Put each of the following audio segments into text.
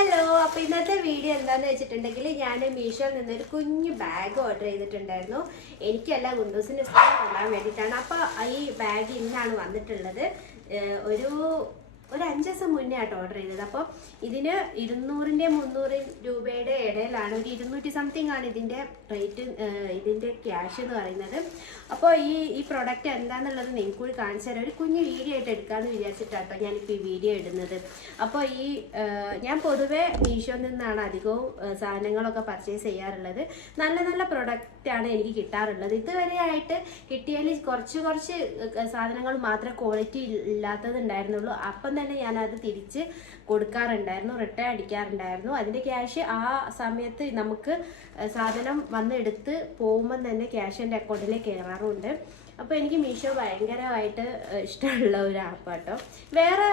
Hello അപ്പൊ ഇന്നത്തെ video എന്താന്ന് വെച്ചിട്ടുണ്ടെങ്കിൽ ഞാൻ മീഷോയിൽ നിന്നൊരു കുഞ്ഞു ബാഗ് ഓർഡർ ചെയ്തിട്ടുണ്ടായിരുന്നു. എനിക്കല്ല ഗുണ്ടൂസിന് കൊള്ളാൻ വേണ്ടിയിട്ടാണ്. അപ്പൊ ഈ ബാഗ് ഇന്നാണ് വന്നിട്ടുള്ളത്. ഒരു ഒരു അഞ്ച് ദിവസം മുന്നേ ആട്ടോ ഓർഡർ ചെയ്തത്. അപ്പോൾ ഇതിന് ഇരുന്നൂറിന്റെ മുന്നൂറ് രൂപയുടെ ഇടയിലാണ്. ഒരു ഇരുന്നൂറ്റി സംതിങ് ആണ് ഇതിന്റെ റേറ്റ് ഇതിന്റെ ക്യാഷ് എന്ന് പറയുന്നത്. അപ്പോൾ ഈ ഈ പ്രൊഡക്റ്റ് എന്താണെന്നുള്ളത് നിങ്ങൾക്ക് കൂടി കാണിച്ചു തരാം. ഒരു കുഞ്ഞ് വീഡിയോ ആയിട്ട് എടുക്കാമെന്ന് വിചാരിച്ചിട്ടാട്ടോ ഞാനിപ്പോൾ ഈ വീഡിയോ ഇടുന്നത്. അപ്പോൾ ഈ ഞാൻ പൊതുവേ മീഷോയിൽ നിന്നാണ് അധികവും സാധനങ്ങളൊക്കെ പർച്ചേസ് ചെയ്യാറുള്ളത്. നല്ല നല്ല പ്രൊഡക്റ്റാണ് എനിക്ക് കിട്ടാറുള്ളത്. ഇതുവരെ ആയിട്ട് കിട്ടിയതിൽ കുറച്ച് കുറച്ച് സാധനങ്ങൾ മാത്രമേ ക്വാളിറ്റി ഇല്ലാത്തത് ഉണ്ടായിരുന്നുള്ളൂ അപ്പം തന്നെ ഞാൻ അത് തിരിച്ച് കൊടുക്കാറുണ്ടായിരുന്നു റിട്ടേൺ അടിക്കാറുണ്ടായിരുന്നു. അതിന്റെ ക്യാഷ് ആ സമയത്ത് നമുക്ക് സാധനം വന്നെടുത്ത് പോകുമ്പം തന്നെ ക്യാഷ് എന്റെ അക്കൗണ്ടിലേക്ക് കയറാറുണ്ട് അപ്പോൾ എനിക്ക് മീഷോ ഭയങ്കരമായിട്ട് ഇഷ്ടമുള്ള ഒരു ആപ്പാട്ടോ വേറെ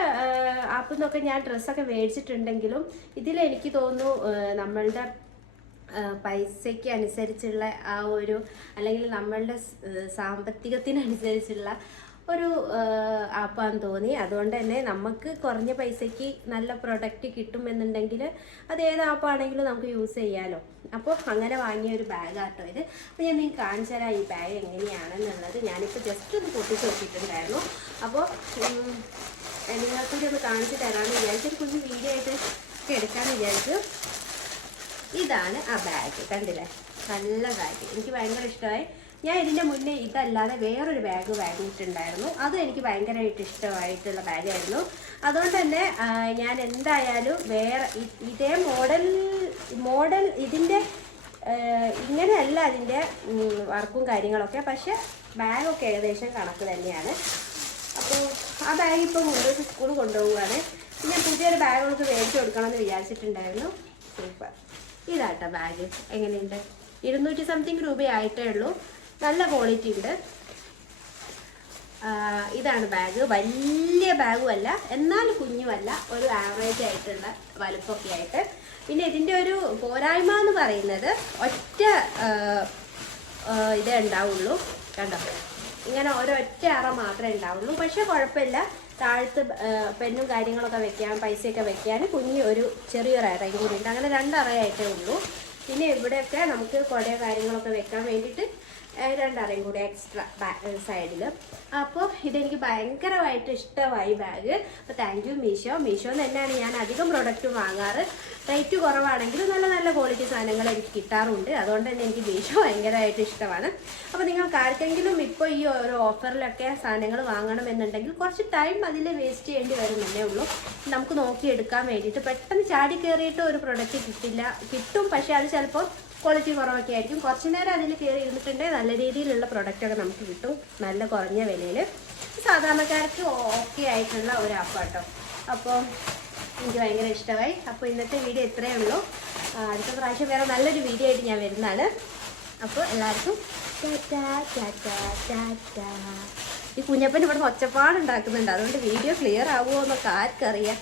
ആപ്പിൽ നിന്നൊക്കെ ഞാൻ ഡ്രസ്സൊക്കെ മേടിച്ചിട്ടുണ്ടെങ്കിലും ഇതിൽ എനിക്ക് തോന്നുന്നു നമ്മളുടെ പൈസയ്ക്ക് അനുസരിച്ചുള്ള ആ ഒരു അല്ലെങ്കിൽ നമ്മളുടെ സാമ്പത്തികത്തിനനുസരിച്ചുള്ള ഒരു ആപ്പാന്ന് തോന്നി. അതുകൊണ്ട് തന്നെ നമുക്ക് കുറഞ്ഞ പൈസയ്ക്ക് നല്ല പ്രൊഡക്റ്റ് കിട്ടുമെന്നുണ്ടെങ്കിൽ അത് ഏത് ആപ്പാണെങ്കിലും നമുക്ക് യൂസ് ചെയ്യാമല്ലോ അപ്പോൾ അങ്ങനെ വാങ്ങിയ ഒരു ബാഗാട്ടോ ഇത്. അപ്പോൾ ഞാൻ നിങ്ങൾക്ക് കാണിച്ചു തരാം ഈ ബാഗ് എങ്ങനെയാണെന്നുള്ളത്. ഞാനിപ്പോൾ ജസ്റ്റ് ഒന്ന് പൊട്ടിച്ച് നോക്കിയിട്ടുണ്ടായിരുന്നു. അപ്പോൾ നിങ്ങൾക്കൂടി ഒന്ന് കാണിച്ചു തരാമെന്ന് വിചാരിച്ചു ഒരു കുഞ്ഞ് വീഡിയോ ആയിട്ട് ഒക്കെ എടുക്കാമെന്ന് വിചാരിച്ചു ഇതാണ് ആ ബാഗ് കണ്ടില്ലേ? നല്ല ബാഗ് എനിക്ക് ഭയങ്കര ഇഷ്ടമായി. ഞാൻ ഇതിന്റെ മുന്നേ ഇതല്ലാതെ വേറൊരു ബാഗ് വാങ്ങിയിട്ടുണ്ടായിരുന്നു. അതും എനിക്ക് ഭയങ്കരമായിട്ട് ഇഷ്ടമായിട്ടുള്ള ബാഗായിരുന്നു അതുകൊണ്ട് തന്നെ ഞാൻ എന്തായാലും വേറെ ഇതേ മോഡൽ മോഡൽ ഇതിന്റെ ഇങ്ങനെയല്ല അതിന്റെ വർക്കും കാര്യങ്ങളൊക്കെ. പക്ഷെ ബാഗൊക്കെ ഏകദേശം കണക്ക് തന്നെയാണ്. അപ്പോൾ ആ ബാഗ് ഇപ്പോൾ മുന്നോട്ട് സ്കൂളിൽ കൊണ്ടുപോവുകയാണ്. ഞാൻ പുതിയൊരു ബാഗ് നമുക്ക് മേടിച്ചു കൊടുക്കണം എന്ന് വിചാരിച്ചിട്ടുണ്ടായിരുന്നു. സൂപ്പർ ഇതാട്ടോ ബാഗ് എങ്ങനെയുണ്ട്? ഇരുന്നൂറ്റി സംതിങ് രൂപയായിട്ടേ ഉള്ളൂ. നല്ല ക്വാളിറ്റി ഉണ്ട്. ഇതാണ് ബാഗ് വലിയ ബാഗും അല്ല എന്നാൽ കുഞ്ഞുമല്ല ഒരു ആവറേജ് ആയിട്ടുള്ള വലുപ്പൊക്കെ ആയിട്ട്. പിന്നെ ഇതിന്റെ ഒരു പോരായ്മ എന്ന് പറയുന്നത് ഒറ്റ ഇതേ ഉണ്ടാവുള്ളൂ. കണ്ടോ? ഇങ്ങനെ ഒരൊറ്റ അറ മാത്രമേ ഉണ്ടാവുള്ളൂ. പക്ഷെ കുഴപ്പമില്ല. താഴത്ത് പെണ്ണും കാര്യങ്ങളൊക്കെ വെക്കാൻ പൈസയൊക്കെ വെക്കാൻ കുഞ്ഞ് ഒരു ചെറിയൊരു അറയും കൂടി ഉണ്ട്. അങ്ങനെ രണ്ടറയായിട്ടേ ഉള്ളൂ. പിന്നെ ഇവിടെയൊക്കെ നമുക്ക് കുടയോ കാര്യങ്ങളൊക്കെ വെക്കാൻ വേണ്ടിയിട്ട് രണ്ടറയും കൂടി എക്സ്ട്രാ സൈഡിൽ അപ്പോൾ ഇതെനിക്ക് ഭയങ്കരമായിട്ട് ഇഷ്ടമായി ബാഗ് അപ്പോൾ താങ്ക് യു മീഷോ മീഷോ തന്നെയാണ് ഞാൻ അധികം പ്രൊഡക്റ്റ് വാങ്ങാറ്. റേറ്റ് കുറവാണെങ്കിലും നല്ല നല്ല ക്വാളിറ്റി സാധനങ്ങൾ എനിക്ക് കിട്ടാറുണ്ട്. അതുകൊണ്ട് തന്നെ എനിക്ക് മീഷോ ഭയങ്കരമായിട്ട് ഇഷ്ടമാണ്. അപ്പോൾ നിങ്ങൾക്ക് ആർക്കെങ്കിലും ഇപ്പോൾ ഈ ഓരോ ഓഫറിലൊക്കെ സാധനങ്ങൾ വാങ്ങണമെന്നുണ്ടെങ്കിൽ കുറച്ച് ടൈം അതിൽ വേസ്റ്റ് ചെയ്യേണ്ടി വരുന്നതേ ഉള്ളൂ. നമുക്ക് നോക്കിയെടുക്കാൻ വേണ്ടിയിട്ട് പെട്ടെന്ന് ചാടി കയറിയിട്ട് ഒരു പ്രൊഡക്റ്റ് കിട്ടില്ല കിട്ടും. പക്ഷേ അത് ചിലപ്പോൾ ക്വാളിറ്റി കുറവൊക്കെ ആയിരിക്കും. കുറച്ച് നേരം അതിൽ കയറി ഇരുന്നിട്ടുണ്ടെങ്കിൽ നല്ല രീതിയിലുള്ള പ്രൊഡക്റ്റൊക്കെ നമുക്ക് കിട്ടും നല്ല കുറഞ്ഞ വിലയിൽ. സാധാരണക്കാർക്ക് ഓക്കെ ആയിട്ടുള്ള ഒരു ആപ്പാട്ടോ അപ്പോൾ എനിക്ക് ഭയങ്കര ഇഷ്ടമായി. അപ്പോൾ ഇന്നത്തെ വീഡിയോ ഇത്രയേ ഉള്ളൂ. അടുത്ത പ്രാവശ്യം വേറെ നല്ലൊരു വീഡിയോ ആയിട്ട് ഞാൻ വരുന്നതാണ്. അപ്പോൾ എല്ലാവർക്കും ഈ കുഞ്ഞപ്പൻ ഇവിടെ ഒച്ചപ്പാടുണ്ടാക്കുന്നുണ്ട്. അതുകൊണ്ട് വീഡിയോ ക്ലിയർ ആവുമോ എന്നൊക്കെ ആർക്കറിയാം.